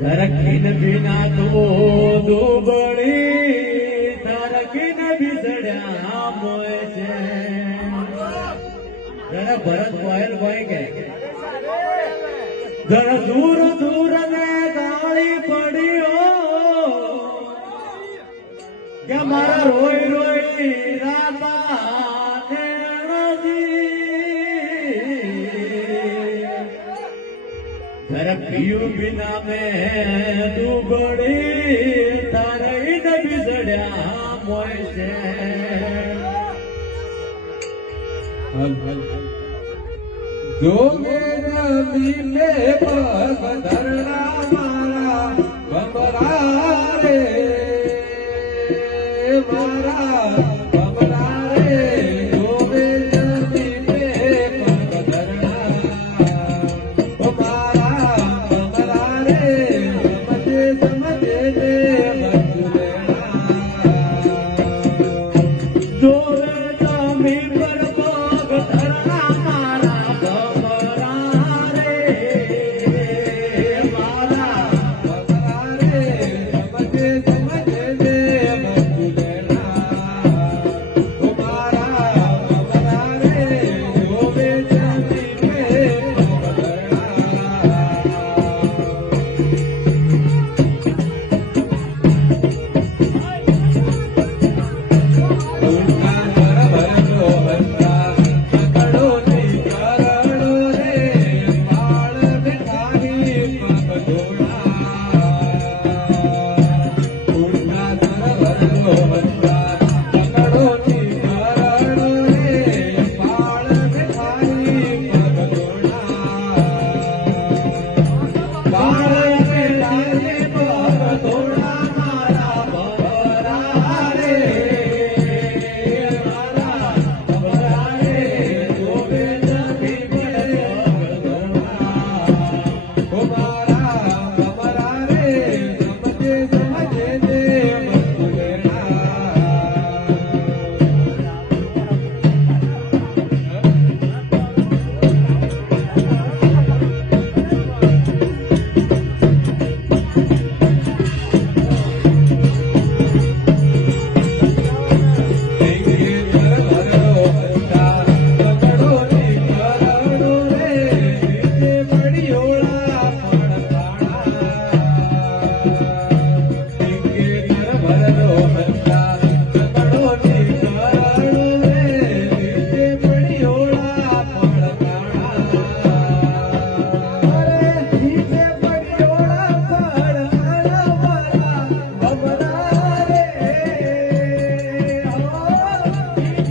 ધરખીન બિના તો દુબળી ધરખીન બિસડ્યા મોય છે જરા ભરત કોયલ કોઈ કે જરા દૂર દૂર ને ગાળી પડ્યો કે મારા રોઈ રોઈ રાતા ને ધરખીયું બિના મેં દુબળી તારી ન બિસડ્યા મોય છે જો મેરા મિલે પગ ધરણા મારા બમરા રે મારા બમરા રે જો મેરા મિલે પગ ધરણા મારા બમરા રે સમજે દે જો જમી પર પગ ધરણા મારા બમરા રે મારા બમરા રે સમજે દે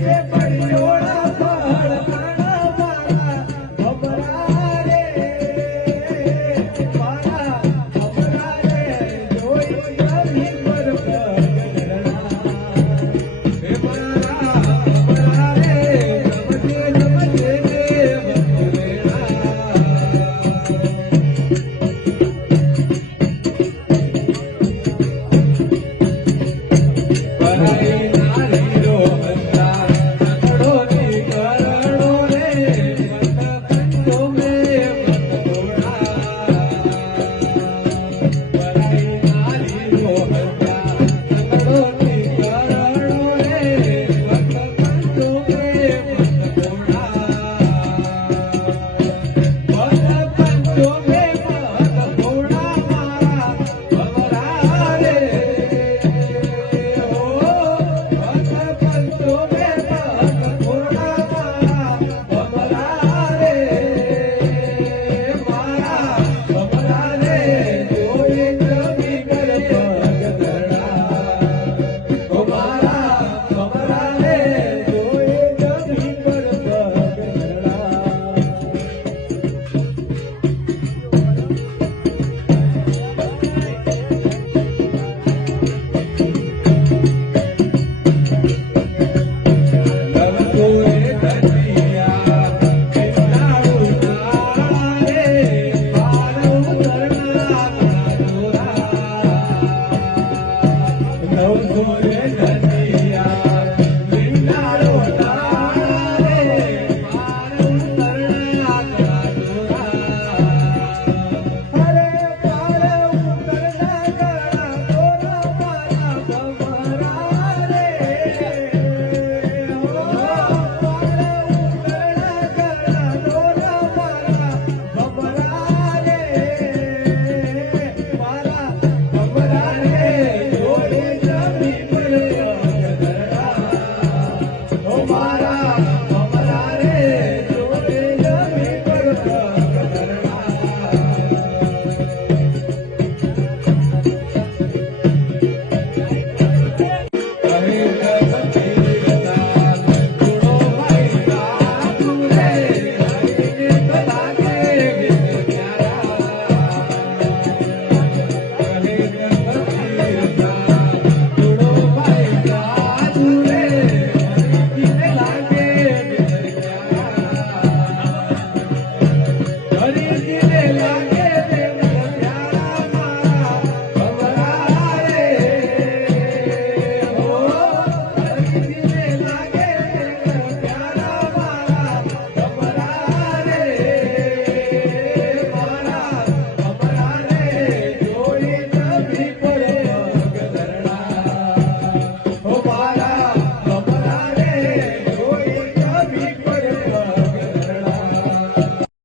Yeah.